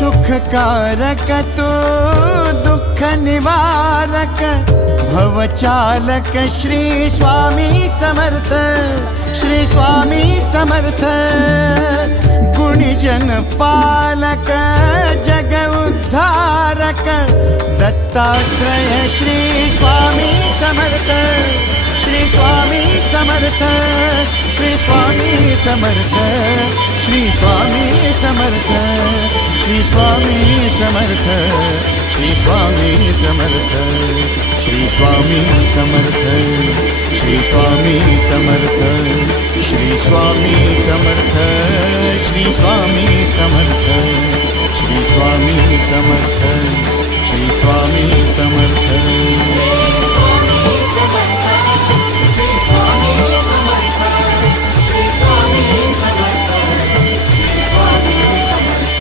सुखकारक तू दुःख निवारक भवचालक श्री स्वामी समर्थ, श्री स्वामी समर्थ। गुणीजन पालक जग उद्धारक दत्तात्रय श्री स्वामी समर्थ, श्री स्वामी समर्थ, श्री स्वामी समर्थ, श्री स्वामी समर्थ, श्री स्वामी समर्थ, श्री स्वामी समर्थ, श्री स्वामी समर्थ, श्री स्वामी समर्थ, श्री स्वामी समर्थ, श्री स्वामी समर्थ, श्री स्वामी समर्थ।